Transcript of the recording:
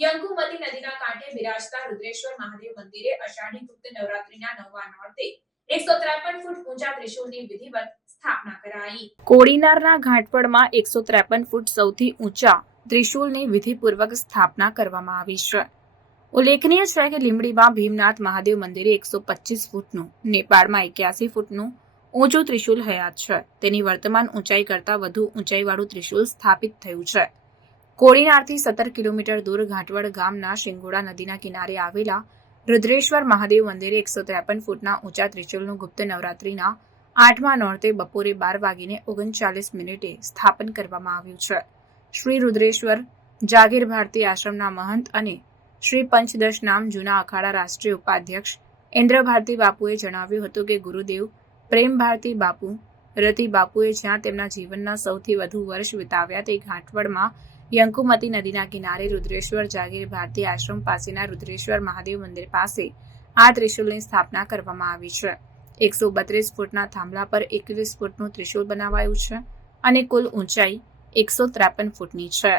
યંકુમતી નદીના કાંઠે બિરાજતા રુદ્રેશ્વર મહાદેવ મંદિરે અષાઢી ગુપ્ત નવરાત્રીના નવમા નોરતે સૌથી ઊંચા ત્રિશૂળની વિધિપૂર્વક સ્થાપના કરવામાં આવી છે. ઉલ્લેખનીય છે કે લીમડીમાં ભીમનાથ મહાદેવ મંદિરે એકસો પચીસ ફૂટનું, નેપાળમાં એક્યાસી ફૂટનું ઊંચું ત્રિશૂલ હયાત છે. તેની વર્તમાન ઊંચાઈ કરતાં વધુ ઊંચાઈવાળું ત્રિશૂલ સ્થાપિત થયું છે. કોડીનારથી સત્તર કિલોમીટર દૂર ઘાટવડ ગામના શિંગોડા નદીના કિનારે આવેલા રુદ્રેશ્વર મહાદેવ મંદિરે એકસો ત્રેપન ફૂટના ઊંચા ત્રિશુલનું ગુપ્ત નવરાત્રીના આઠમા નોરતે બપોરે બાર વાગીને ઓગણચાલીસ મિનિટે સ્થાપન કરવામાં આવ્યું છે. શ્રી રુદ્રેશ્વર, જાગીર ભારતી આશ્રમના મહંત અને શ્રી પંચદશ નામ જૂના અખાડા રાષ્ટ્રીય ઉપાધ્યક્ષ ઇન્દ્ર ભારતી બાપુએ જણાવ્યું હતું કે ગુરુદેવ પ્રેમ ભારતી બાપુ રતિ બાપુએ જ્યાં તેમના જીવનના સૌથી વધુ વર્ષ વિતાવ્યા તે ઘાટવડમાં યંકુમતી નદીના કિનારે રુદ્રેશ્વર જાગીર ભારતી આશ્રમ પાસેના રુદ્રેશ્વર મહાદેવ મંદિર પાસે આ ત્રિશૂલની સ્થાપના કરવામાં આવી છે. એકસો બત્રીસ ફૂટના થાંભલા પર એકવીસ ફૂટનું ત્રિશુલ બનાવાયું છે અને કુલ ઊંચાઈ એકસો ત્રેપન ફૂટની છે.